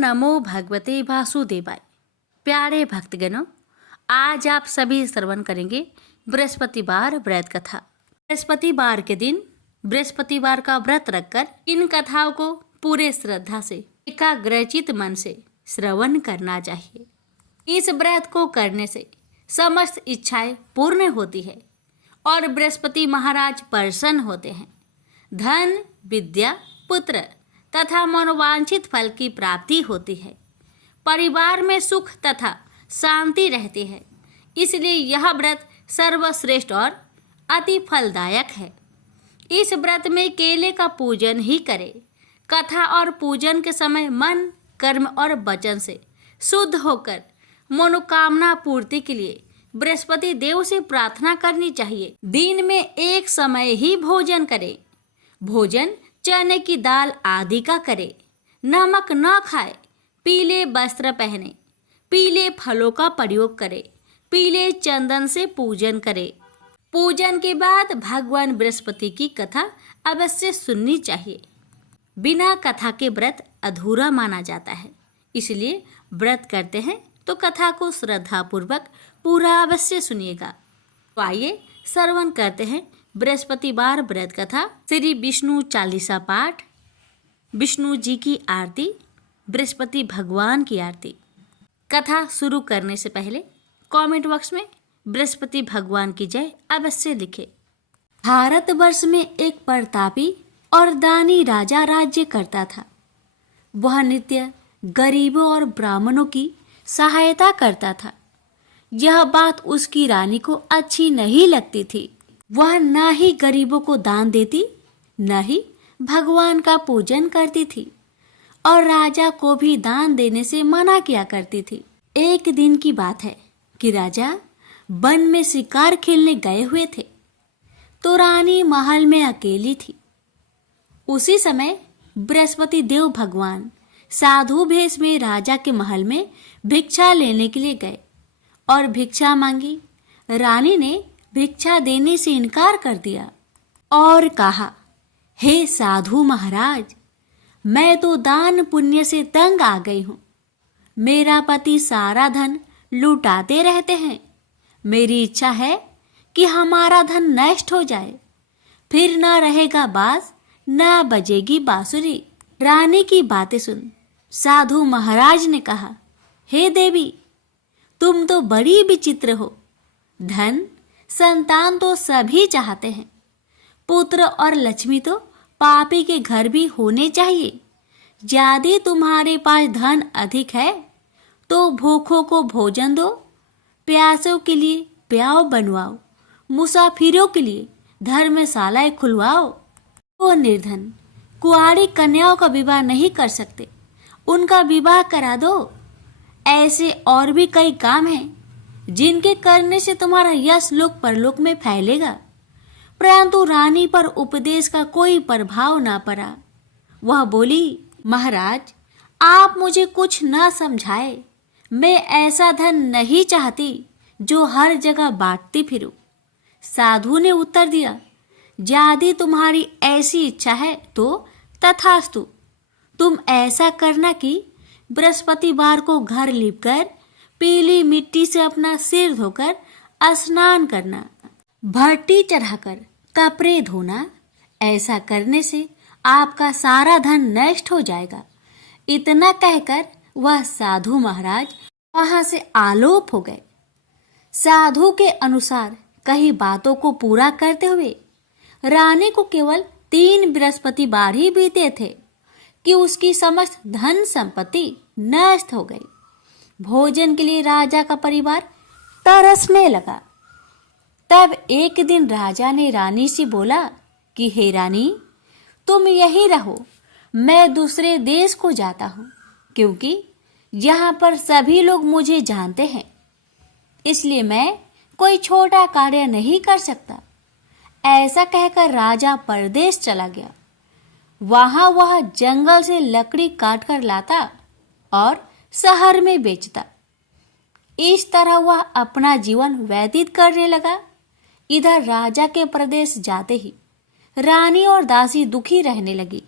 नमो भगवते वासुदेवाय। प्यारे भक्तगणों, आज आप सभी श्रवण करेंगे बृहस्पतिवार व्रत कथा। बृहस्पतिवार के दिन बृहस्पतिवार का व्रत रखकर इन कथाओं को पूरे श्रद्धा से एकाग्रचित मन से श्रवण करना चाहिए। इस व्रत को करने से समस्त इच्छाएं पूर्ण होती है और बृहस्पति महाराज प्रसन्न होते हैं। धन, विद्या, पुत्र तथा मनोवांछित फल की प्राप्ति होती है। परिवार में सुख तथा शांति रहती है। इसलिए यह व्रत सर्वश्रेष्ठ और अति फलदायक है। इस व्रत में केले का पूजन ही करें। कथा और पूजन के समय मन, कर्म और वचन से शुद्ध होकर मनोकामना पूर्ति के लिए बृहस्पति देव से प्रार्थना करनी चाहिए। दिन में एक समय ही भोजन करें। भोजन चने की दाल आदि का करें। नमक न खाए। पीले वस्त्र पहने। पीले फलों का प्रयोग करें। पीले चंदन से पूजन करें। पूजन के बाद भगवान बृहस्पति की कथा अवश्य सुननी चाहिए। बिना कथा के व्रत अधूरा माना जाता है। इसलिए व्रत करते हैं तो कथा को श्रद्धापूर्वक पूरा अवश्य सुनिएगा। तो आइए श्रवण करते हैं बृहस्पतिवार व्रत कथा। श्री विष्णु चालीसा पाठ, विष्णु जी की आरती, बृहस्पति भगवान की आरती। कथा शुरू करने से पहले कमेंट बॉक्स में बृहस्पति भगवान की जय अवश्य लिखें। भारतवर्ष में एक प्रतापी और दानी राजा राज्य करता था। वह नित्य गरीबों और ब्राह्मणों की सहायता करता था। यह बात उसकी रानी को अच्छी नहीं लगती थी। वह न ही गरीबों को दान देती, न ही भगवान का पूजन करती थी और राजा को भी दान देने से मना किया करती थी। एक दिन की बात है कि राजा वन में शिकार खेलने गए हुए थे तो रानी महल में अकेली थी। उसी समय बृहस्पति देव भगवान साधु भेष में राजा के महल में भिक्षा लेने के लिए गए और भिक्षा मांगी। रानी ने भिक्षा देने से इनकार कर दिया और कहा, हे साधु महाराज, मैं तो दान पुण्य से तंग आ गई हूँ। मेरा पति सारा धन लुटाते रहते हैं। मेरी इच्छा है कि हमारा धन नष्ट हो जाए, फिर न रहेगा बांस, न बजेगी बांसुरी। रानी की बातें सुन साधु महाराज ने कहा, हे देवी, तुम तो बड़ी विचित्र हो। धन, संतान तो सभी चाहते हैं। पुत्र और लक्ष्मी तो पापी के घर भी होने चाहिए। यदि तुम्हारे पास धन अधिक है तो भूखों को भोजन दो, प्यासों के लिए प्याऊ बनवाओ, मुसाफिरों के लिए धर्मशालाएं खुलवाओ। वो निर्धन कुंवारी कन्याओं का विवाह नहीं कर सकते, उनका विवाह करा दो। ऐसे और भी कई काम हैं जिनके करने से तुम्हारा यश लोक परलोक में फैलेगा। परंतु रानी पर उपदेश का कोई प्रभाव न पड़ा। वह बोली, महाराज, आप मुझे कुछ न समझाए। मैं ऐसा धन नहीं चाहती जो हर जगह बांटती फिरूं। साधु ने उत्तर दिया, यदि तुम्हारी ऐसी इच्छा है तो तथास्तु। तुम ऐसा करना कि बृहस्पतिवार को घर लीपकर पीली मिट्टी से अपना सिर धोकर स्नान करना, भट्टी चढ़ाकर कपड़े धोना। ऐसा करने से आपका सारा धन नष्ट हो जाएगा। इतना कहकर वह साधु महाराज वहां से आलोप हो गए। साधु के अनुसार कई बातों को पूरा करते हुए रानी को केवल 3 बृहस्पतिवार ही बीते थे कि उसकी समस्त धन संपत्ति नष्ट हो गई। भोजन के लिए राजा का परिवार तरसने लगा। तब एक दिन राजा ने रानी से बोला कि हे रानी, तुम यहीं रहो, मैं दूसरे देश को जाता हूँ, क्योंकि यहाँ पर सभी लोग मुझे जानते हैं। इसलिए मैं कोई छोटा कार्य नहीं कर सकता। ऐसा कहकर राजा परदेश चला गया। वहां वह जंगल से लकड़ी काट कर लाता और शहर में बेचता। इस तरह वह अपना जीवन व्यतीत करने लगा। इधर राजा के प्रदेश जाते ही रानी और दासी दुखी रहने लगी।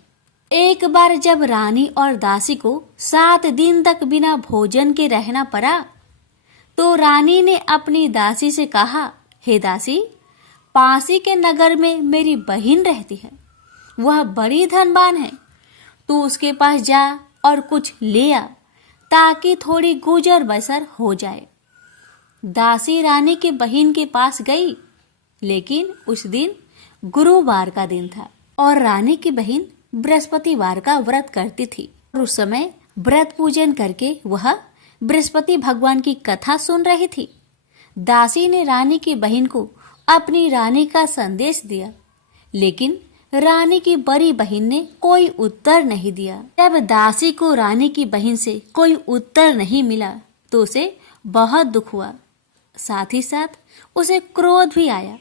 एक बार जब रानी और दासी को 7 दिन तक बिना भोजन के रहना पड़ा, तो रानी ने अपनी दासी से कहा, हे दासी, पासी के नगर में मेरी बहन रहती है, वह बड़ी धनवान है, तू उसके पास जा और कुछ ले आ, ताकि थोड़ी गुजर बसर हो जाए। दासी रानी की बहन के पास गई, लेकिन उस दिन गुरुवार का दिन था और रानी की बहन बृहस्पतिवार का व्रत करती थी। और उस समय व्रत पूजन करके वह बृहस्पति भगवान की कथा सुन रही थी। दासी ने रानी की बहन को अपनी रानी का संदेश दिया, लेकिन रानी की बड़ी बहन ने कोई उत्तर नहीं दिया। जब दासी को रानी की बहन से कोई उत्तर नहीं मिला तो उसे बहुत दुख हुआ, साथ ही साथ उसे क्रोध भी आया।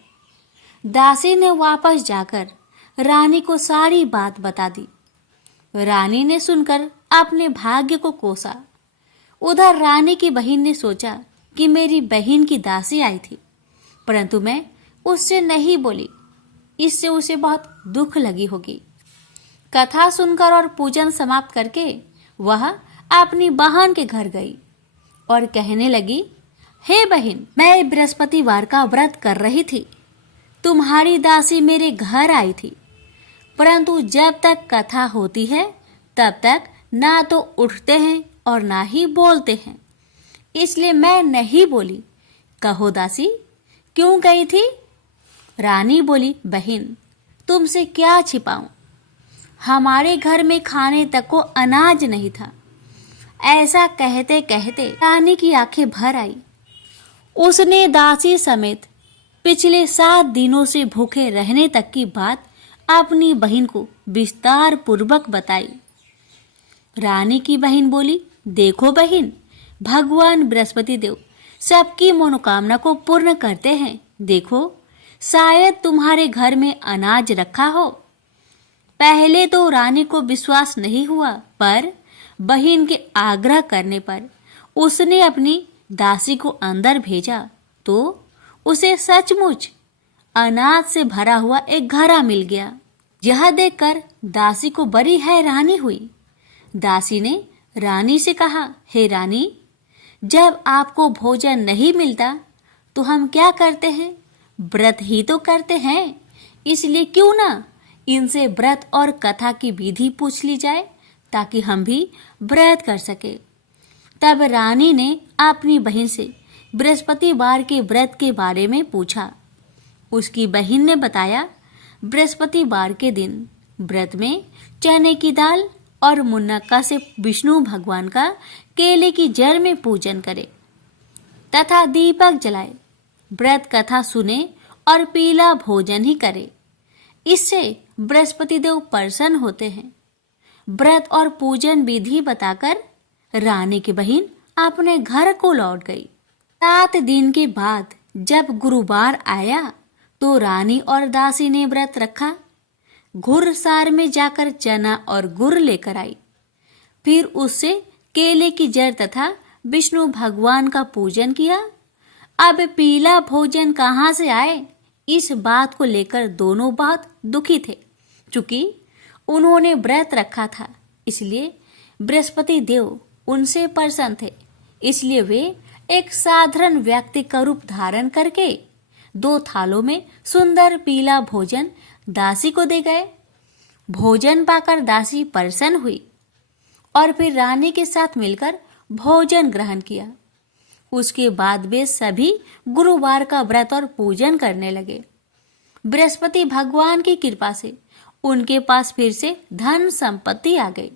दासी ने वापस जाकर रानी को सारी बात बता दी। रानी ने सुनकर अपने भाग्य को कोसा। उधर रानी की बहन ने सोचा कि मेरी बहन की दासी आई थी, परंतु मैं उससे नहीं बोली, इससे उसे बहुत दुख लगी होगी। कथा सुनकर और पूजन समाप्त करके वह अपनी बहन के घर गई और कहने लगी, हे बहन, मैं बृहस्पतिवार का व्रत कर रही थी, तुम्हारी दासी मेरे घर आई थी, परंतु जब तक कथा होती है तब तक ना तो उठते हैं और ना ही बोलते हैं, इसलिए मैं नहीं बोली। कहो दासी, क्यों गई थी? रानी बोली, बहन, तुमसे क्या छिपाऊं, हमारे घर में खाने तक को अनाज नहीं था। ऐसा कहते कहते रानी की आंखें भर आई। उसने दासी समेत पिछले 7 दिनों से भूखे रहने तक की बात अपनी बहन को विस्तार पूर्वक बताई। रानी की बहन बोली, देखो बहन, भगवान बृहस्पति देव सबकी मनोकामना को पूर्ण करते हैं। देखो, शायद तुम्हारे घर में अनाज रखा हो। पहले तो रानी को विश्वास नहीं हुआ, पर बहन के आग्रह करने पर उसने अपनी दासी को अंदर भेजा तो उसे सचमुच अनाज से भरा हुआ एक घड़ा मिल गया। यह देखकर दासी को बड़ी हैरानी हुई। दासी ने रानी से कहा, हे रानी, जब आपको भोजन नहीं मिलता तो हम क्या करते हैं? व्रत ही तो करते हैं, इसलिए क्यों ना इनसे व्रत और कथा की विधि पूछ ली जाए, ताकि हम भी व्रत कर सके। तब रानी ने अपनी बहन से बृहस्पतिवार के व्रत के बारे में पूछा। उसकी बहन ने बताया, बृहस्पतिवार के दिन व्रत में चने की दाल और मुनक्का से विष्णु भगवान का केले की जड़ में पूजन करे तथा दीपक जलाए, व्रत कथा सुने और पीला भोजन ही करे। इससे बृहस्पति देव प्रसन्न होते हैं। व्रत और पूजन विधि बताकर रानी की बहन अपने घर को लौट गई। 7 दिन के बाद जब गुरुवार आया तो रानी और दासी ने व्रत रखा। घुड़सार में जाकर चना और गुड़ लेकर आई, फिर उससे केले की जड़ तथा विष्णु भगवान का पूजन किया। अब पीला भोजन कहाँ से आए, इस बात को लेकर दोनों बहुत दुखी थे। चूंकि उन्होंने व्रत रखा था, इसलिए बृहस्पति देव उनसे प्रसन्न थे। इसलिए वे एक साधारण व्यक्ति का रूप धारण करके 2 थालों में सुंदर पीला भोजन दासी को दे गए। भोजन पाकर दासी प्रसन्न हुई और फिर रानी के साथ मिलकर भोजन ग्रहण किया। उसके बाद वे सभी गुरुवार का व्रत और पूजन करने लगे। बृहस्पति भगवान की कृपा से उनके पास फिर से धन संपत्ति आ गई,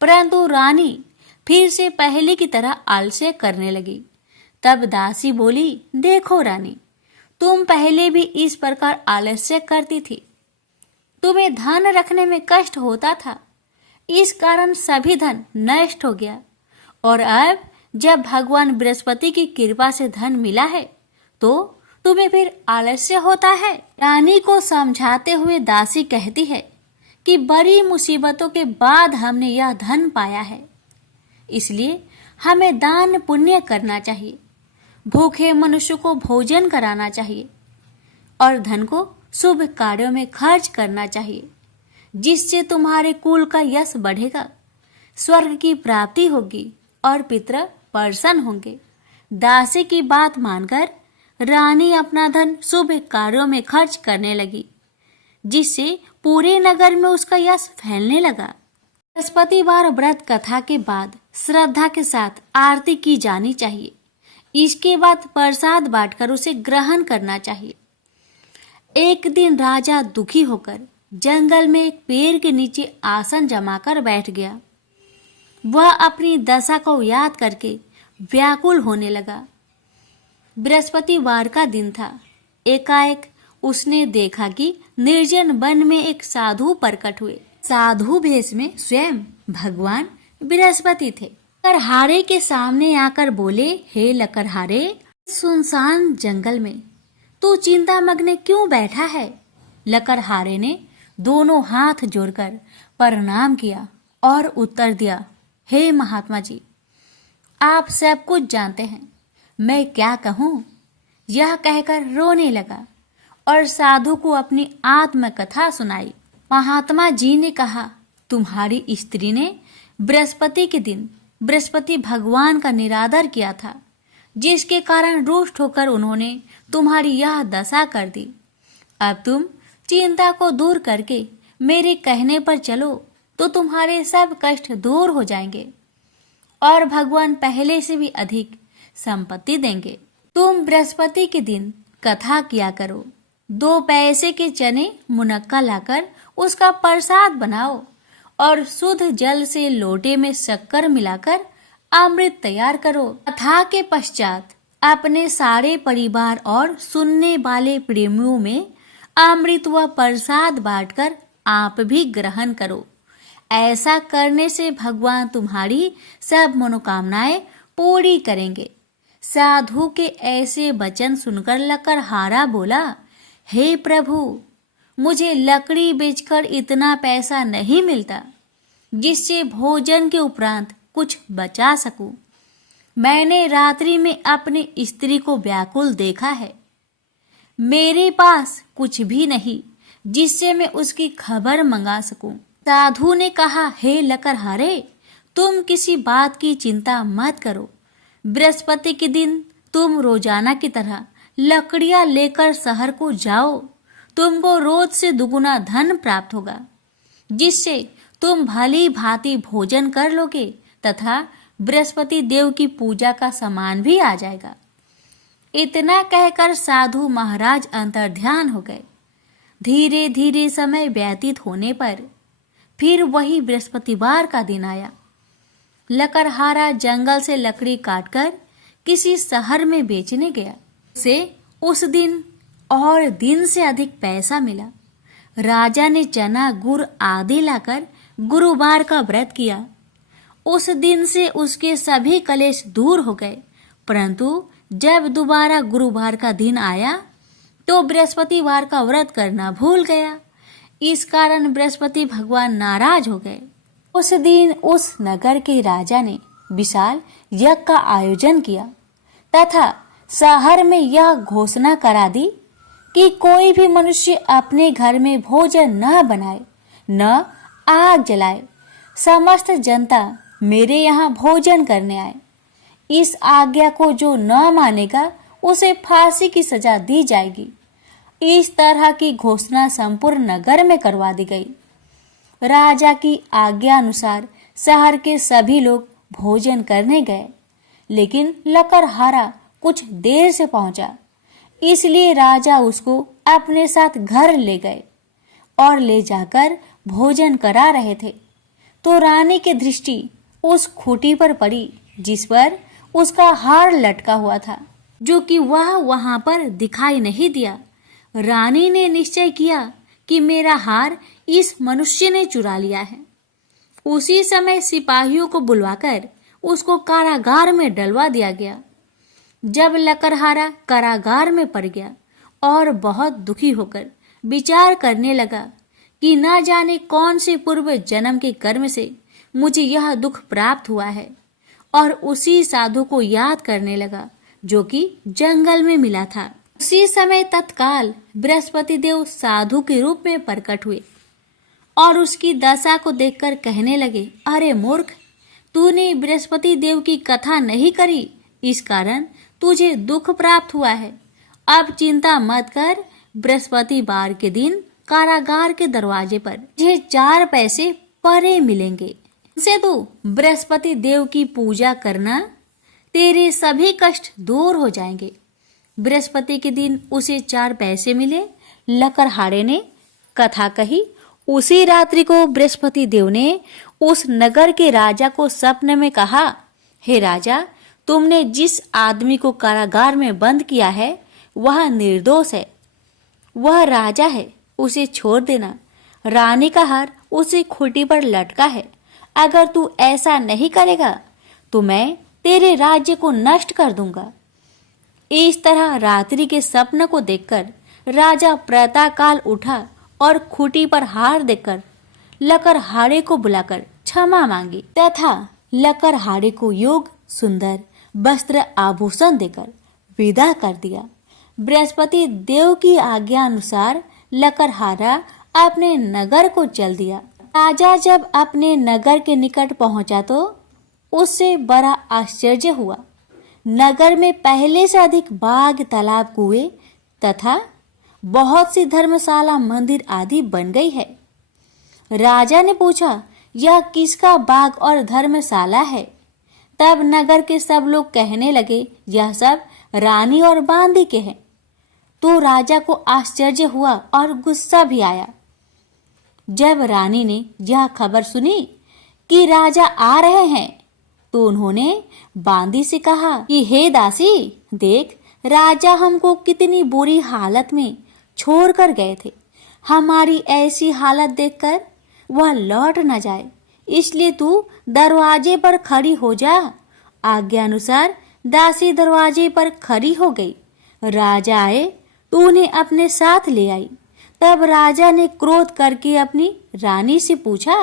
परंतु रानी फिर से पहले की तरह आलस्य करने लगी। तब दासी बोली, देखो रानी, तुम पहले भी इस प्रकार आलस्य करती थी। तुम्हें धन रखने में कष्ट होता था, इस कारण सभी धन नष्ट हो गया, और अब जब भगवान बृहस्पति की कृपा से धन मिला है तो तुम्हें फिर आलस्य होता है। रानी को समझाते हुए दासी कहती है कि बड़ी मुसीबतों के बाद हमने यह धन पाया है, इसलिए हमें दान पुण्य करना चाहिए, भूखे मनुष्य को भोजन कराना चाहिए और धन को शुभ कार्यों में खर्च करना चाहिए। जिससे तुम्हारे कुल का यश बढ़ेगा, स्वर्ग की प्राप्ति होगी और पितर प्रसन्न होंगे। दासी की बात मानकर रानी अपना धन शुभ कार्यों में खर्च करने लगी, जिससे पूरे नगर में उसका यश फैलने लगा। बृहस्पतिवार व्रत कथा के बाद श्रद्धा के साथ आरती की जानी चाहिए। इसके बाद प्रसाद बांटकर उसे ग्रहण करना चाहिए। एक दिन राजा दुखी होकर जंगल में एक पेड़ के नीचे आसन जमाकर बैठ गया। वह अपनी दशा को याद करके व्याकुल होने लगा। बृहस्पतिवार का दिन था। एकाएक उसने देखा कि निर्जन वन में एक साधु प्रकट हुए। साधु भेष में स्वयं भगवान बृहस्पति थे। लकड़हारे के सामने आकर बोले, हे लकड़हारे, सुनसान जंगल में तू चिंता मग्न क्यों बैठा है? लकड़हारे ने दोनों हाथ जोड़कर प्रणाम किया और उत्तर दिया, हे महात्मा जी, आप सब कुछ जानते हैं, मैं क्या कहूँ? यह कहकर रोने लगा और साधु को अपनी आत्मकथा सुनाई। महात्मा जी ने कहा, तुम्हारी स्त्री ने बृहस्पति के दिन बृहस्पति भगवान का निरादर किया था, जिसके कारण रुष्ट होकर उन्होंने तुम्हारी यह दशा कर दी। अब तुम चिंता को दूर करके मेरे कहने पर चलो तो तुम्हारे सब कष्ट दूर हो जाएंगे और भगवान पहले से भी अधिक संपत्ति देंगे। तुम बृहस्पति के दिन कथा किया करो। 2 पैसे के चने मुनक्का लाकर उसका प्रसाद बनाओ और शुद्ध जल से लोटे में शक्कर मिलाकर अमृत तैयार करो। कथा के पश्चात अपने सारे परिवार और सुनने वाले प्रेमियों में अमृत व प्रसाद बांटकर आप भी ग्रहण करो। ऐसा करने से भगवान तुम्हारी सब मनोकामनाएं पूरी करेंगे। साधु के ऐसे वचन सुनकर लकड़हारा बोला, हे प्रभु, मुझे लकड़ी बेचकर इतना पैसा नहीं मिलता जिससे भोजन के उपरांत कुछ बचा सकूं। मैंने रात्रि में अपनी स्त्री को व्याकुल देखा है। मेरे पास कुछ भी नहीं जिससे मैं उसकी खबर मंगा सकूं। साधु ने कहा, हे लकड़हारे, तुम किसी बात की चिंता मत करो। बृहस्पति के दिन तुम रोजाना की तरह लकड़ियां लेकर शहर को जाओ। तुमको रोज से दुगुना धन प्राप्त होगा, जिससे तुम भली भांति भोजन कर लोगे तथा बृहस्पति देव की पूजा का सामान भी आ जाएगा। इतना कहकर साधु महाराज अंतर्ध्यान हो गए। धीरे धीरे समय व्यतीत होने पर फिर वही बृहस्पतिवार का दिन आया। लकड़हारा जंगल से लकड़ी काटकर किसी शहर में बेचने गया। उसे उस दिन और दिन से अधिक पैसा मिला। राजा ने चना, गुड़ आदि लाकर गुरुवार का व्रत किया। उस दिन से उसके सभी कलेश दूर हो गए। परंतु जब दोबारा गुरुवार का दिन आया तो बृहस्पतिवार का व्रत करना भूल गया। इस कारण बृहस्पति भगवान नाराज हो गए। उस दिन उस नगर के राजा ने विशाल यज्ञ का आयोजन किया तथा शहर में यह घोषणा करा दी कि कोई भी मनुष्य अपने घर में भोजन न बनाए, न आग जलाए। समस्त जनता मेरे यहाँ भोजन करने आए। इस आज्ञा को जो न मानेगा उसे फांसी की सजा दी जाएगी। इस तरह की घोषणा संपूर्ण नगर में करवा दी गई। राजा की आज्ञा अनुसार शहर के सभी लोग भोजन करने गए, लेकिन लकड़हारा कुछ देर से पहुंचा। इसलिए राजा उसको अपने साथ घर ले गए और ले जाकर भोजन करा रहे थे तो रानी की दृष्टि उस खूंटी पर पड़ी जिस पर उसका हार लटका हुआ था, जो कि वह वहां पर दिखाई नहीं दिया। रानी ने निश्चय किया कि मेरा हार इस मनुष्य ने चुरा लिया है। उसी समय सिपाहियों को बुलवाकर उसको कारागार में डलवा दिया गया। जब लकड़हारा कारागार में पड़ गया और बहुत दुखी होकर विचार करने लगा कि न जाने कौन से पूर्व जन्म के कर्म से मुझे यह दुख प्राप्त हुआ है, और उसी साधु को याद करने लगा जो कि जंगल में मिला था। उसी समय तत्काल बृहस्पति देव साधु के रूप में प्रकट हुए और उसकी दशा को देखकर कहने लगे, अरे मूर्ख, तूने बृहस्पति देव की कथा नहीं करी, इस कारण तुझे दुख प्राप्त हुआ है। अब चिंता मत कर, बृहस्पतिवार के दिन कारागार के दरवाजे पर तुझे 4 पैसे परे मिलेंगे। से तू बृहस्पति देव की पूजा करना, तेरे सभी कष्ट दूर हो जाएंगे। बृहस्पति के दिन उसे 4 पैसे मिले। लकड़हारे ने कथा कही। उसी रात्रि को बृहस्पति देव ने उस नगर के राजा को सपने में कहा, हे राजा, तुमने जिस आदमी को कारागार में बंद किया है वह निर्दोष है, वह राजा है, उसे छोड़ देना। रानी का हार उसे खूंटी पर लटका है। अगर तू ऐसा नहीं करेगा तो मैं तेरे राज्य को नष्ट कर दूंगा। इस तरह रात्रि के सपने को देखकर राजा प्रातःकाल उठा और खूंटी पर हार देकर लकड़हारे को बुलाकर क्षमा मांगी तथा लकड़हारे को योग्य सुंदर वस्त्र आभूषण देकर विदा कर दिया। बृहस्पति देव की आज्ञा अनुसार लकड़हारा अपने नगर को चल दिया। राजा जब अपने नगर के निकट पहुंचा तो उससे बड़ा आश्चर्य हुआ। नगर में पहले से अधिक बाग, तालाब, कुएं तथा बहुत सी धर्मशाला, मंदिर आदि बन गई है। राजा ने पूछा, यह किसका बाग और धर्मशाला है? तब नगर के सब लोग कहने लगे, यह सब रानी और बांदी के हैं। तो राजा को आश्चर्य हुआ और गुस्सा भी आया। जब रानी ने यह खबर सुनी कि राजा आ रहे हैं तो उन्होंने बांदी से कहा कि हे दासी, देख, राजा हमको कितनी बुरी हालत में छोड़कर गए थे। हमारी ऐसी हालत देखकर वह लौट न जाए, इसलिए तू दरवाजे पर खड़ी हो जा। आज्ञा अनुसार दासी दरवाजे पर खड़ी हो गई। राजा आए तो उन्हें अपने साथ ले आई। तब राजा ने क्रोध करके अपनी रानी से पूछा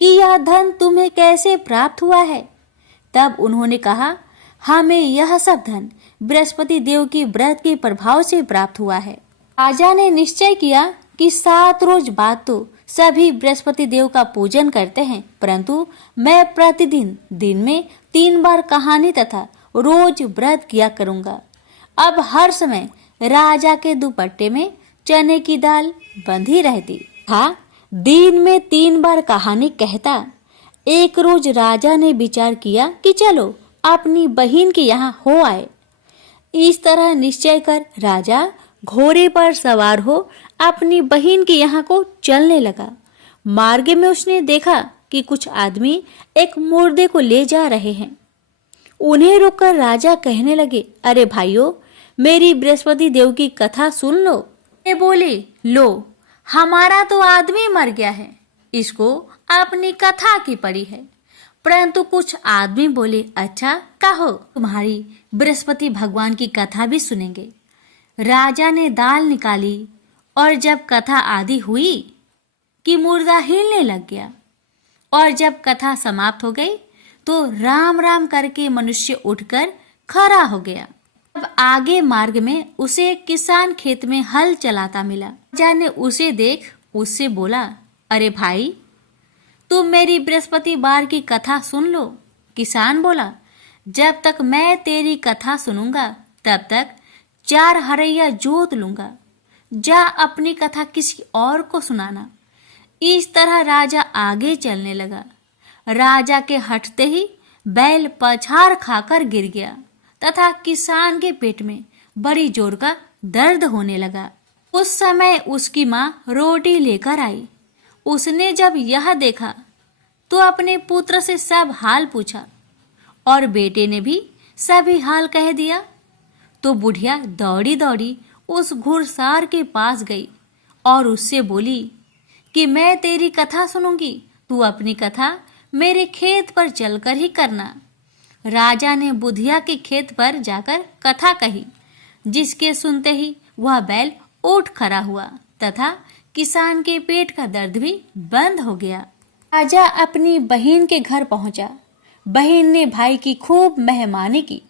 कि यह धन तुम्हें कैसे प्राप्त हुआ है? तब उन्होंने कहा, हमें यह सब धन बृहस्पति देव की व्रत के प्रभाव से प्राप्त हुआ है। राजा ने निश्चय किया कि 7 रोज बाद तो सभी बृहस्पति देव का पूजन करते हैं, परंतु मैं प्रतिदिन दिन में 3 बार कहानी तथा रोज व्रत किया करूंगा। अब हर समय राजा के दुपट्टे में चने की दाल बंधी रहती था। दिन में 3 बार कहानी कहता। एक रोज राजा ने विचार किया कि चलो अपनी बहन के यहाँ हो आए। इस तरह निश्चय कर राजा घोड़े पर सवार हो अपनी बहन के यहाँ को चलने लगा। मार्ग में उसने देखा कि कुछ आदमी एक मुर्दे को ले जा रहे हैं। उन्हें रोककर राजा कहने लगे, अरे भाइयों, मेरी बृहस्पति देव की कथा सुन लो। ये बोले, लो, हमारा तो आदमी मर गया है, इसको अपनी कथा की पड़ी है। परंतु कुछ आदमी बोले, अच्छा कहो, तुम्हारी बृहस्पति भगवान की कथा भी सुनेंगे। राजा ने दाल निकाली और जब कथा आदि हुई कि मुर्दा हिलने लग गया और जब कथा समाप्त हो गई तो राम राम करके मनुष्य उठकर खड़ा हो गया। अब आगे मार्ग में उसे एक किसान खेत में हल चलाता मिला। राजा ने उसे देख उससे बोला, अरे भाई, तुम मेरी बृहस्पतिवार की कथा सुन लो। किसान बोला, जब तक मैं तेरी कथा सुनूंगा तब तक 4 हरैया जोत लूंगा। जा अपनी कथा किसी और को सुनाना। इस तरह राजा आगे चलने लगा। राजा के हटते ही बैल पछाड़ खाकर गिर गया तथा किसान के पेट में बड़ी जोर का दर्द होने लगा। उस समय उसकी माँ रोटी लेकर आई। उसने जब यह देखा तो अपने पुत्र से सब हाल पूछा और बेटे ने भी सभी हाल कह दिया। तो बुढ़िया दौड़ी दौड़ी उस घुड़सार के पास गई और उससे बोली कि मैं तेरी कथा सुनूंगी, तू अपनी कथा मेरे खेत पर चलकर ही करना। राजा ने बुधिया के खेत पर जाकर कथा कही, जिसके सुनते ही वह बैल उठ खड़ा हुआ तथा किसान के पेट का दर्द भी बंद हो गया। राजा अपनी बहन के घर पहुंचा। बहन ने भाई की खूब मेहमानी की।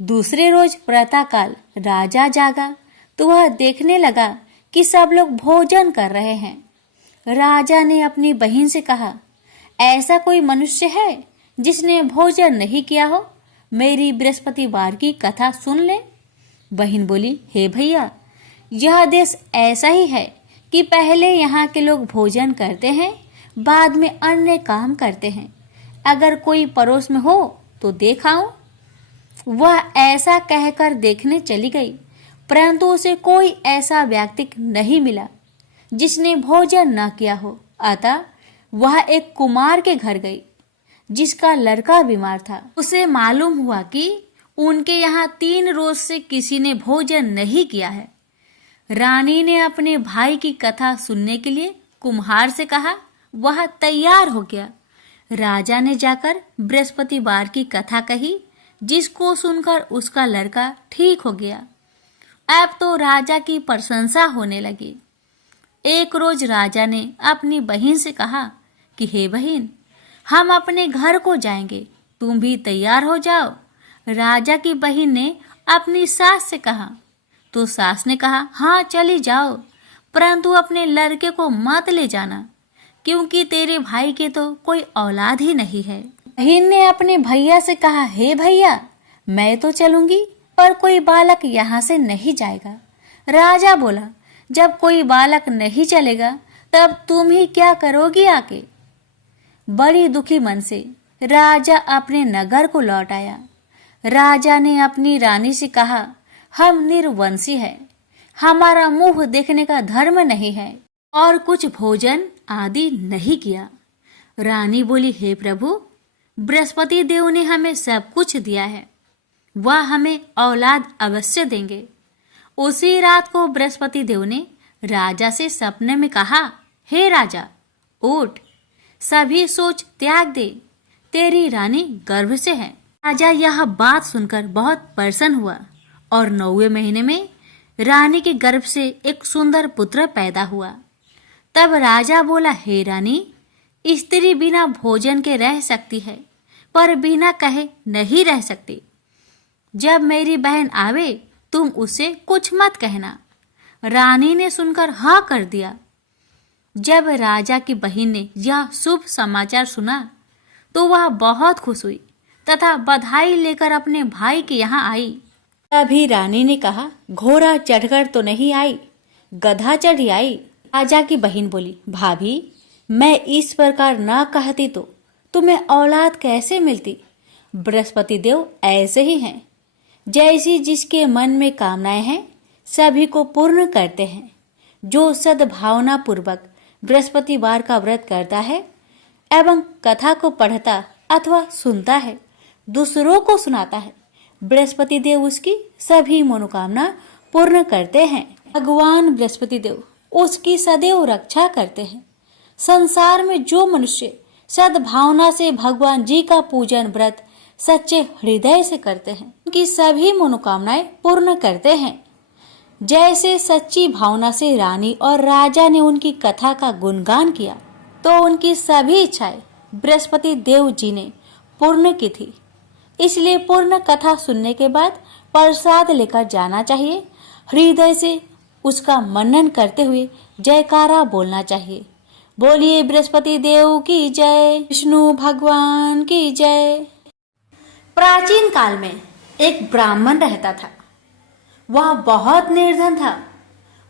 दूसरे रोज प्रातःकाल राजा जागा तो वह देखने लगा कि सब लोग भोजन कर रहे हैं। राजा ने अपनी बहन से कहा, ऐसा कोई मनुष्य है जिसने भोजन नहीं किया हो? मेरी बृहस्पतिवार की कथा सुन ले। बहन बोली, हे भैया, यह देश ऐसा ही है कि पहले यहाँ के लोग भोजन करते हैं, बाद में अन्य काम करते हैं। अगर कोई पड़ोस में हो तो देखाऊं। वह ऐसा कहकर देखने चली गई, परंतु उसे कोई ऐसा व्यक्ति नहीं मिला जिसने भोजन न किया हो। अतः वह एक कुमार के घर गई जिसका लड़का बीमार था। उसे मालूम हुआ कि उनके यहाँ 3 रोज से किसी ने भोजन नहीं किया है। रानी ने अपने भाई की कथा सुनने के लिए कुम्हार से कहा। वह तैयार हो गया। राजा ने जाकर बृहस्पतिवार की कथा कही, जिसको सुनकर उसका लड़का ठीक हो गया। अब तो राजा की प्रशंसा होने लगी। एक रोज राजा ने अपनी बहन से कहा कि हे बहन, हम अपने घर को जाएंगे, तुम भी तैयार हो जाओ। राजा की बहन ने अपनी सास से कहा, तो सास ने कहा, हाँ चली जाओ, परंतु अपने लड़के को मत ले जाना, क्योंकि तेरे भाई के तो कोई औलाद ही नहीं है। बहन ने अपने भैया से कहा, हे भैया, मैं तो चलूंगी, पर कोई बालक यहाँ से नहीं जाएगा। राजा बोला, जब कोई बालक नहीं चलेगा तब तुम ही क्या करोगी आके? बड़ी दुखी मन से राजा अपने नगर को लौट आया। राजा ने अपनी रानी से कहा, हम निर्वंशी हैं, हमारा मुंह देखने का धर्म नहीं है और कुछ भोजन आदि नहीं किया। रानी बोली, हे प्रभु, बृहस्पति देव ने हमें सब कुछ दिया है, वह हमें औलाद अवश्य देंगे। उसी रात को बृहस्पति देव ने राजा से सपने में कहा, हे राजा, उठ, सभी सोच त्याग दे, तेरी रानी गर्भ से है। राजा यह बात सुनकर बहुत प्रसन्न हुआ और 9वें महीने में रानी के गर्भ से एक सुंदर पुत्र पैदा हुआ। तब राजा बोला, हे रानी, स्त्री बिना भोजन के रह सकती है, पर बिना कहे नहीं रह सकती। जब मेरी बहन आवे तुम उसे कुछ मत कहना। रानी ने सुनकर हाँ कर दिया। जब राजा की बहन ने यह शुभ समाचार सुना तो वह बहुत खुश हुई तथा बधाई लेकर अपने भाई के यहाँ आई। तभी रानी ने कहा, घोड़ा चढ़कर तो नहीं आई, गधा चढ़ी आई। राजा की बहन बोली, भाभी, मैं इस प्रकार न कहती तो तुम्हें औलाद कैसे मिलती? बृहस्पति देव ऐसे ही हैं, जैसी जिसके मन में कामनाएं हैं सभी को पूर्ण करते हैं। जो सद्भावना पूर्वक बृहस्पतिवार का व्रत करता है एवं कथा को पढ़ता अथवा सुनता है, दूसरों को सुनाता है, बृहस्पति देव उसकी सभी मनोकामना पूर्ण करते हैं। भगवान बृहस्पति देव उसकी सदैव रक्षा करते हैं। संसार में जो मनुष्य सद्भावना से भगवान जी का पूजन व्रत सच्चे हृदय से करते हैं, उनकी सभी मनोकामनाएं पूर्ण करते हैं। जैसे सच्ची भावना से रानी और राजा ने उनकी कथा का गुणगान किया तो उनकी सभी इच्छाएं बृहस्पति देव जी ने पूर्ण की थी। इसलिए पूर्ण कथा सुनने के बाद प्रसाद लेकर जाना चाहिए। हृदय से उसका मनन करते हुए जयकारा बोलना चाहिए। बोलिए बृहस्पति देव की जय, विष्णु भगवान की जय। प्राचीन काल में एक ब्राह्मण रहता था। वह बहुत निर्धन था।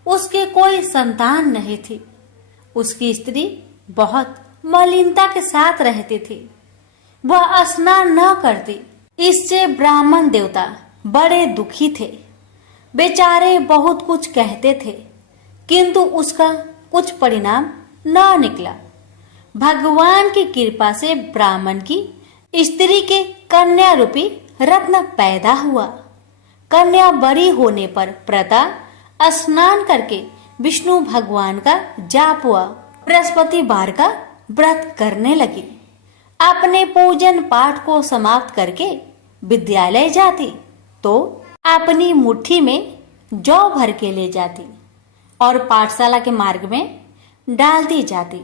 उसके कोई संतान नहीं थी। उसकी स्त्री बहुत मलिनता के साथ रहती थी। वह स्नान न करती। इससे ब्राह्मण देवता बड़े दुखी थे। बेचारे बहुत कुछ कहते थे, किंतु उसका कुछ परिणाम न निकला। भगवान की कृपा से ब्राह्मण की स्त्री के कन्या रूपी रत्न पैदा हुआ। कन्या बड़ी होने पर प्रता स्नान करके विष्णु भगवान का जाप हुआ। बृहस्पतिवार का व्रत करने लगी। अपने पूजन पाठ को समाप्त करके विद्यालय जाती तो अपनी मुट्ठी में जौ भर के ले जाती और पाठशाला के मार्ग में डालती जाती।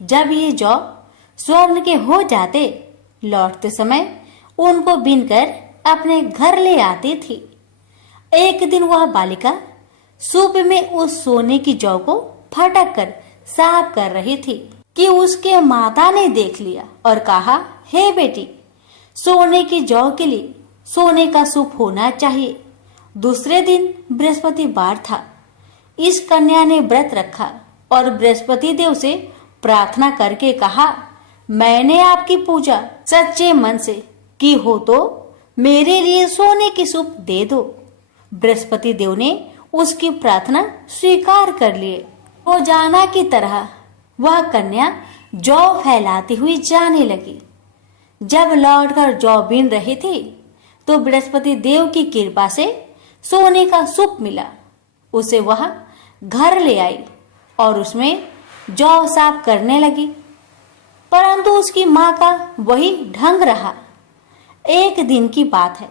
जब ये जौ स्वर्ण के हो जाते, लौटते समय उनको बीनकर अपने घर ले आती थी। एक दिन वह बालिका सूप में उस सोने की जौ को फटक कर साफ कर रही थी कि उसके माता ने देख लिया और कहा, हे बेटी, सोने की जौ के लिए सोने का सूप होना चाहिए। दूसरे दिन बृहस्पतिवार था। इस कन्या ने व्रत रखा और बृहस्पति देव से प्रार्थना करके कहा, मैंने आपकी पूजा सच्चे मन से की हो तो मेरे लिए सोने की सूप दे दो। बृहस्पति देव ने उसकी प्रार्थना स्वीकार कर लिए। रोजाना की तरह वह कन्या जौ फैलाती हुई जाने लगी। जब लौटकर जौ बीन रही थी तो बृहस्पति देव की कृपा से सोने का सूप मिला। उसे वह घर ले आई और उसमें जौ साफ करने लगी, परंतु उसकी माँ का वही ढंग रहा। एक दिन की बात है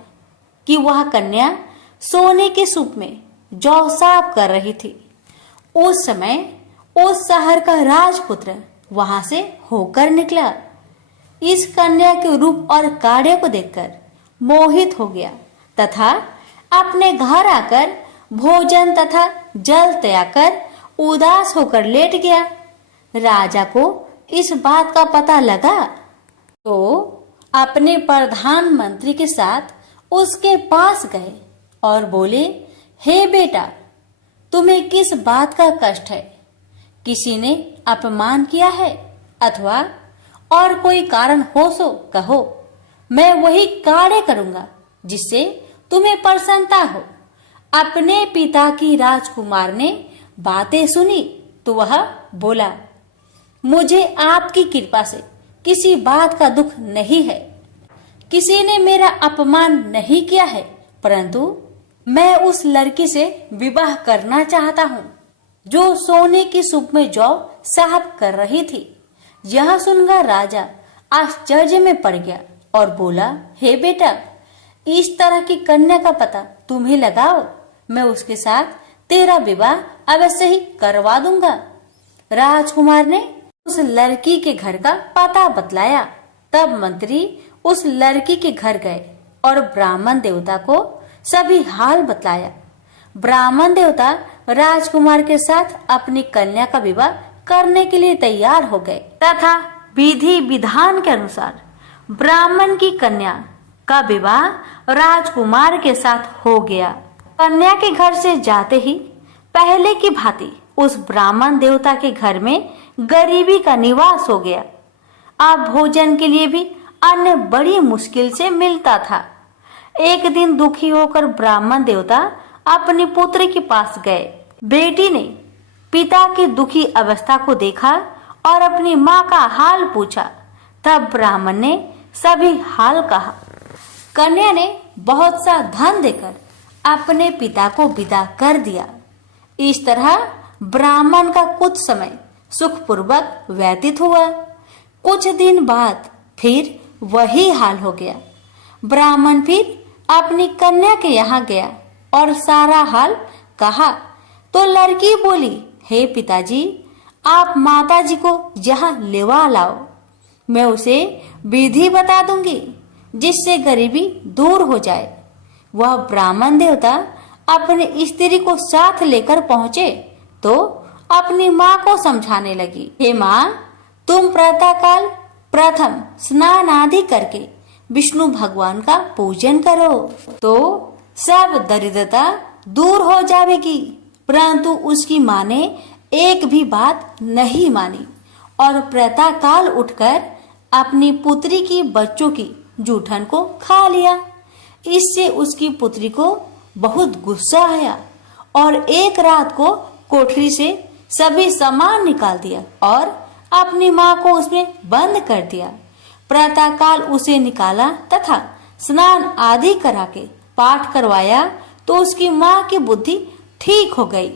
कि वह कन्या सोने के सूप में जौ साफ कर रही थी। उस समय उस शहर का राजपुत्र वहां से होकर निकला। इस कन्या के रूप और कार्य को देखकर मोहित हो गया तथा अपने घर आकर भोजन तथा जल त्याग कर उदास होकर लेट गया। राजा को इस बात का पता लगा तो अपने प्रधानमंत्री के साथ उसके पास गए और बोले, हे बेटा, तुम्हें किस बात का कष्ट है? किसी ने अपमान किया है अथवा और कोई कारण हो सो कहो, मैं वही कार्य करूंगा जिससे तुम्हें प्रसन्नता हो। अपने पिता की राजकुमार ने बातें सुनी तो वह बोला, मुझे आपकी कृपा से किसी बात का दुख नहीं है। किसी ने मेरा अपमान नहीं किया है, परंतु मैं उस लड़की से विवाह करना चाहता हूँ जो सोने की सूप में जौ साफ कर रही थी। यह सुनकर राजा आश्चर्य में पड़ गया और बोला, हे बेटा, इस तरह की कन्या का पता तुम ही लगाओ, मैं उसके साथ तेरा विवाह अवश्य ही करवा दूंगा। राजकुमार ने उस लड़की के घर का पता बतलाया। तब मंत्री उस लड़की के घर गए और ब्राह्मण देवता को सभी हाल बतलाया। ब्राह्मण देवता राजकुमार के साथ अपनी कन्या का विवाह करने के लिए तैयार हो गए तथा विधि विधान के अनुसार ब्राह्मण की कन्या का विवाह राजकुमार के साथ हो गया। कन्या के घर से जाते ही पहले की भांति उस ब्राह्मण देवता के घर में गरीबी का निवास हो गया। अब भोजन के लिए भी अन्न बड़ी मुश्किल से मिलता था। एक दिन दुखी होकर ब्राह्मण देवता अपनी पुत्र के पास गए। बेटी ने पिता की दुखी अवस्था को देखा और अपनी माँ का हाल पूछा। तब ब्राह्मण ने सभी हाल कहा। कन्या ने बहुत सा धन देकर अपने पिता को विदा कर दिया। इस तरह ब्राह्मण का कुछ समय सुखपूर्वक व्यतीत हुआ। कुछ दिन बाद फिर वही हाल हो गया। ब्राह्मण फिर अपनी कन्या के यहाँ गया और सारा हाल कहा तो लड़की बोली, हे पिताजी, आप माताजी को यहाँ लेवा लाओ, मैं उसे विधि बता दूंगी जिससे गरीबी दूर हो जाए। वह ब्राह्मण देवता अपनी स्त्री को साथ लेकर पहुंचे तो अपनी माँ को समझाने लगी, हे माँ, तुम प्रातःकाल प्रथम स्नान आदि करके विष्णु भगवान का पूजन करो तो सब दरिद्रता दूर हो जाएगी। परंतु उसकी माँ ने एक भी बात नहीं मानी और प्रातःकाल उठकर अपनी पुत्री की बच्चों की जूठन को खा लिया। इससे उसकी पुत्री को बहुत गुस्सा आया और एक रात को कोठरी से सभी सामान निकाल दिया और अपनी माँ को उसमें बंद कर दिया। प्रातःकाल उसे निकाला तथा स्नान आदि करा के पाठ करवाया तो उसकी माँ की बुद्धि ठीक हो गई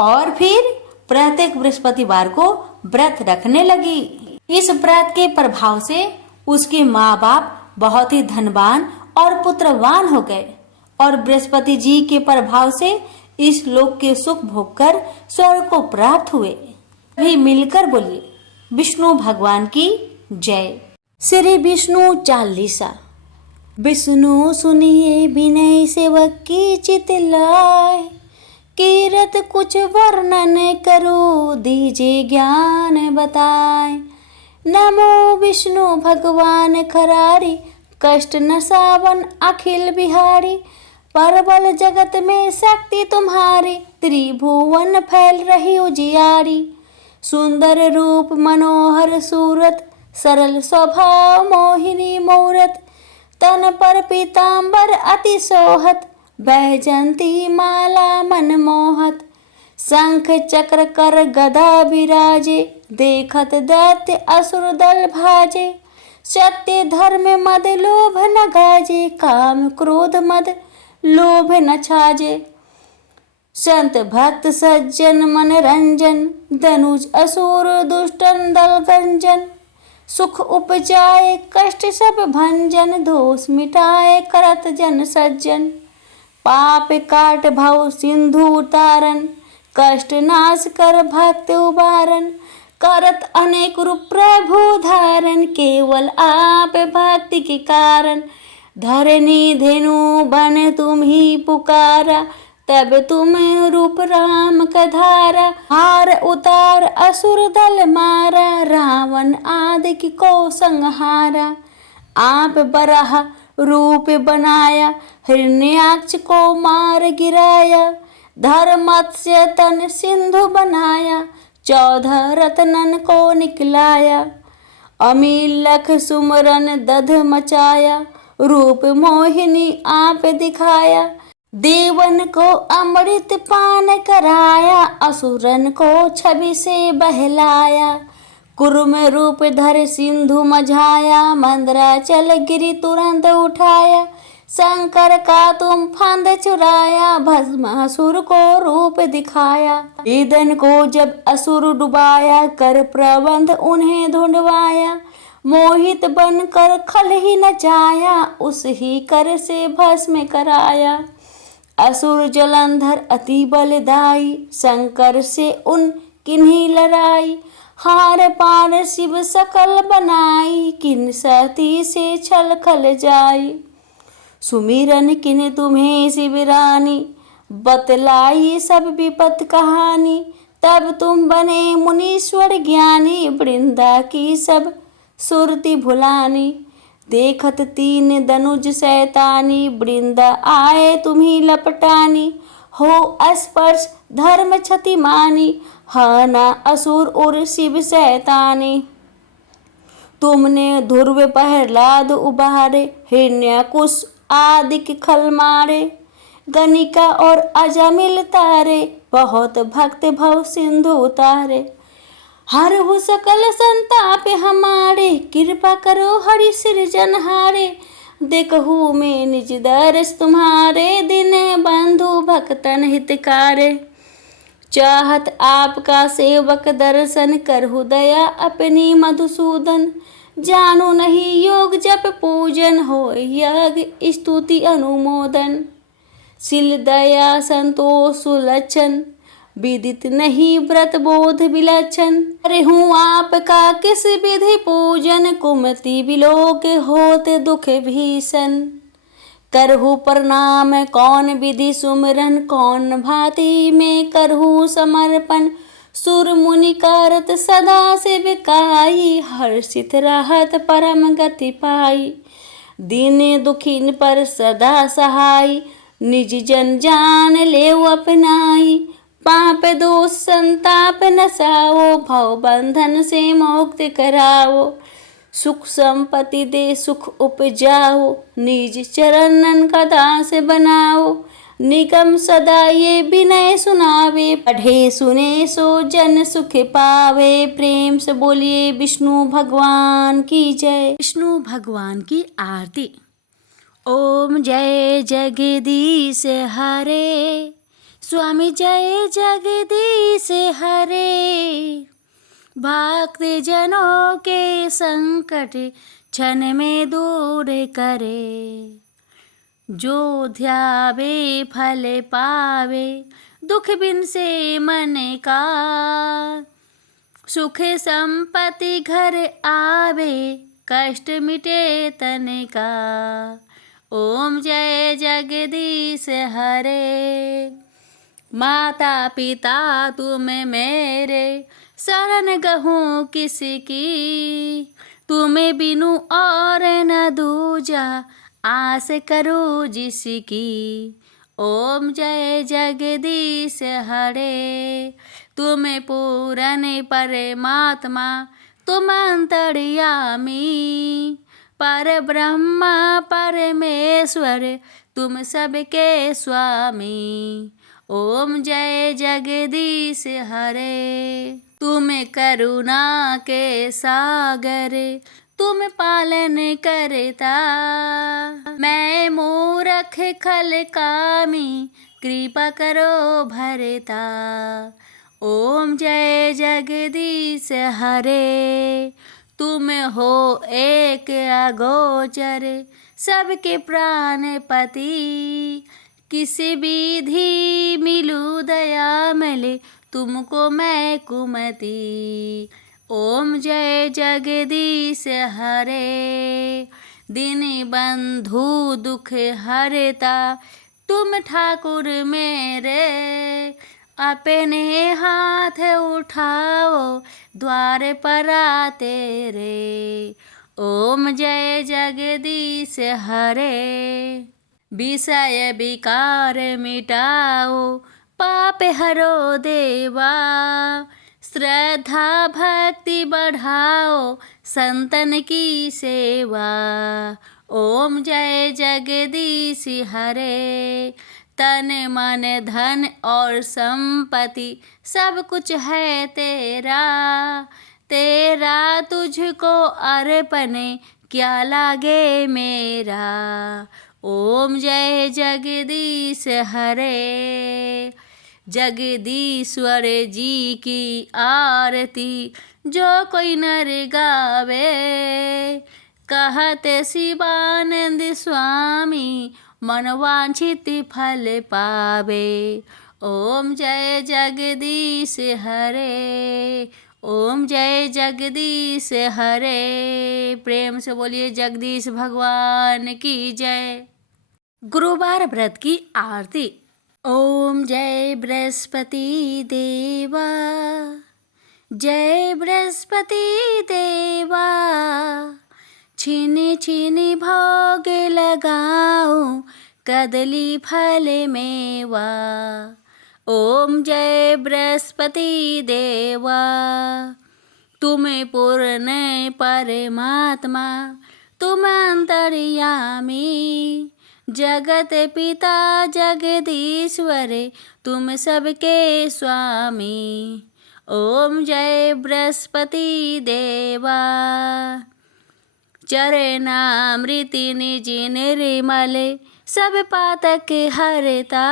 और फिर प्रत्येक बृहस्पतिवार को व्रत रखने लगी। इस व्रत के प्रभाव से उसके माँ बाप बहुत ही धनवान और पुत्रवान हो गए और बृहस्पति जी के प्रभाव से इस लोक के सुख भोग कर स्वर्ग को प्राप्त हुए। भी मिलकर बोलिए, विष्णु भगवान की जय। श्री विष्णु चालीसा। विष्णु सुनिए विनय सेवक की चित लाय, कीरत कुछ वर्णन करो, दीजिए ज्ञान बताए। नमो विष्णु भगवान खरारी, कष्ट न सावन अखिल बिहारी। परबल जगत में शक्ति तुम्हारी, त्रिभुवन फैल रही उजियारी। सुंदर रूप मनोहर सूरत, सरल स्वभाव मोहिनी मूरत। तन पर पीतांबर अति सोहत, बैजंती माला मन मोहत। शंख चक्र कर गदा विराजे, देखत दैत्य असुर दल भाजे। सत्य धर्म मद लोभ न गाजे, काम क्रोध मद लोभ न छाजे। संत भक्त सज्जन मन रंजन, धनुज असुर दुष्टन दल गंजन। सुख उपजाए कष्ट सब भंजन, दोष मिटाए करत जन सज्जन। पाप काट भव सिंधु उतारन, कष्ट नाश कर भक्त उबारन। करत अनेक रूप प्रभु धारण, केवल आप भक्ति के कारण। धरनी धेनु बन तुम ही पुकारा, तब तुम रूप राम का धारा। हार उतार असुर दल मारा, रावण आदि को संहारा। आप बराह रूप बनाया, हिरण्याक्ष को मार गिराया। धर्मत्स्य तन सिंधु बनाया, 14 रत्नन को निकलाया। अमीलख सुमरन दध मचाया, रूप मोहिनी आप दिखाया। देवन को अमृत पान कराया, असुरन को छवि से बहलाया। कुरुम रूप धर सिंधु मझाया, मंदराचल गिरि तुरंत उठाया। शंकर का तुम फंद चुराया, भस्मासुर को रूप दिखाया। वेदन को जब असुर डुबाया, कर प्रबंध उन्हें ढूंढवाया। मोहित बन कर खल ही न जाया, उस ही कर से भस्म कराया। असुर जलंधर अति बलदाई, शंकर से उन किन्हीं लड़ाई। हार पार शिव सकल बनाई, किन सती से छल खल जाई। सुमिरन किन तुम्हें शिवरानी, बतलाई सब विपत कहानी। तब तुम बने मुनीश्वर ज्ञानी, वृंदा की सब सुरति भुलानी। देखत 3 दनुज शैतानी, वृंदा आए तुम्ही लपटानी। हो स्पर्श धर्म क्षति मानी, हाना असुर और शिव शैतानी। तुमने ध्रुव प्रहलाद उबारे, हिरण्याकुश आदि के खल मारे। गणिका और अजामिल तारे, बहुत भक्त भव सिंधु उतारे। हरहु सकल संताप हमारे, कृपा करो हरि सृजनहारे। देखहु में निज दर्श तुम्हारे, दिन बंधु भक्तन हितकारे। चाहत आपका सेवक दर्शन, करहु दया अपनी मधुसूदन। जानो नहीं योग जप पूजन, हो यज्ञ स्तुति अनुमोदन। शील दया संतोष सुलक्षण, विदित नहीं व्रत बोध विलक्षण। अरे हूँ आपका किस विधि पूजन, कुमति विलोक होते दुख भीषण। करहु प्रणाम कौन विधि सुमरन, कौन भांति में करहु समर्पण। सुर मुनि करत सदा से बिकाई, हर्षित रहत परम गति पाई। दीन दुखिन पर सदा सहाय, निज जन जान लेव अपनाई। पाप दोष संताप नसाओ, भव बंधन से मुक्त कराओ। सुख संपत्ति दे सुख उपजाओ, निज चरणन का दास बनाओ। निगम सदा ये विनय सुनावे, पढ़े सुने सो जन सुख पावे। प्रेम से बोलिए विष्णु भगवान की जय। विष्णु भगवान की आरती। ओम जय जगदीश हरे, स्वामी जय जगदीश हरे। भक्त जनों के संकट क्षण में दूर करे। जो ध्यावे फल पावे, दुख बिन से मन का। सुख संपत्ति घर आवे, कष्ट मिटे तन का। ओम जय जगदीश हरे। माता पिता तुम मेरे, शरण गहूँ किसकी, तुम्हें बिनु और न दूजा, आस करूँ जिसकी। ओम जय जगदीश हरे, तुम पूरन परमात्मा, तुम अंतर्यामी, पर ब्रह्मा परमेश्वर, तुम सबके स्वामी। ओम जय जगदीश हरे, तुम करुणा के सागर, तुम पालन करता, मैं मूरख खल कामी, कृपा करो भरता। ओम जय जगदीश हरे, तुम हो एक अगोचर, सबके प्राणपति, किसी विधि मिलू दया मिले, तुमको मैं कुमति। ओम जय जगदीश हरे, दीन बंधु दुख हरता, तुम ठाकुर मेरे, अपने हाथ उठाओ, द्वार पर तेरे। ओम जय जगदीश हरे, विषय विकार मिटाओ, पाप हरो देवा, श्रद्धा भक्ति बढ़ाओ, संतन की सेवा। ओम जय जगदीश हरे, तन मन धन और संपत्ति सब कुछ है तेरा, तेरा तुझको अर्पण क्या लागे मेरा। ओम जय जगदीश हरे, जगदीश्वर जी की आरती जो कोई नर गावे, कहते शिवानंद स्वामी, मनवांछित फल पावे। ओम जय जगदीश हरे, ओम जय जगदीश हरे। प्रेम से बोलिए जगदीश भगवान की जय। गुरुवार व्रत की आरती। ओम जय बृहस्पति देवा, जय बृहस्पति देवा, छिनी छिनी भोग लगाओ, कदली फल मेवा। ओम जय बृहस्पति देवा, तुम पूर्ण परमात्मा, तुम अंतर्यामी, जगत पिता जगदीश्वर, तुम सबके स्वामी। ओम जय बृहस्पति देवा, चरणामृति निज निर्मल, सब पातक हरता,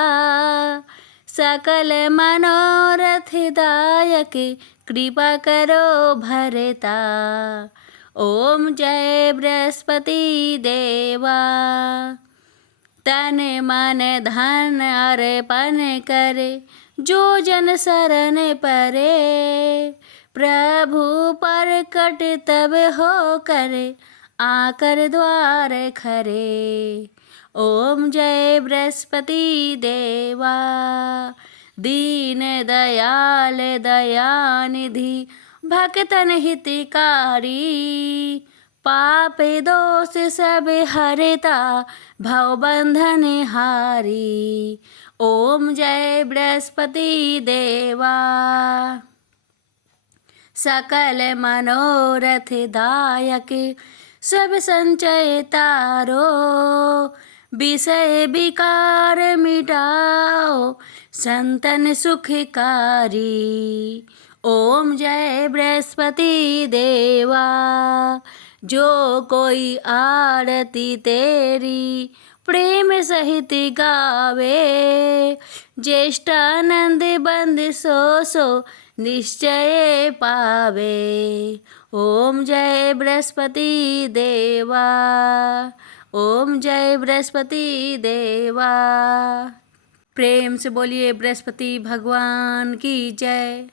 सकल मनोरथ दायक, कृपा करो भरता। ओम जय बृहस्पति देवा, तन मन धन अर्पण करे, जो जन शरण परे, प्रभु प्रकट तब हो करे, आकर द्वार खरे। ओम जय बृहस्पति देवा, दीन दयाल दयानिधि, भक्तन हितकारी, पाप दोष सब हरता, भवबंधन हारी। ओम जय बृहस्पति देवा, सकल मनोरथ दायक, सब संचय तारो, विषय विकार मिटाओ, संतन सुखकारी। ओम जय बृहस्पति देवा, जो कोई आरती तेरी प्रेम सहित गावे, ज्येष्ठानंद बंद सो सो निश्चय पावे। ओम जय बृहस्पति देवा, ओम जय बृहस्पति देवा। प्रेम से बोलिए बृहस्पति भगवान की जय।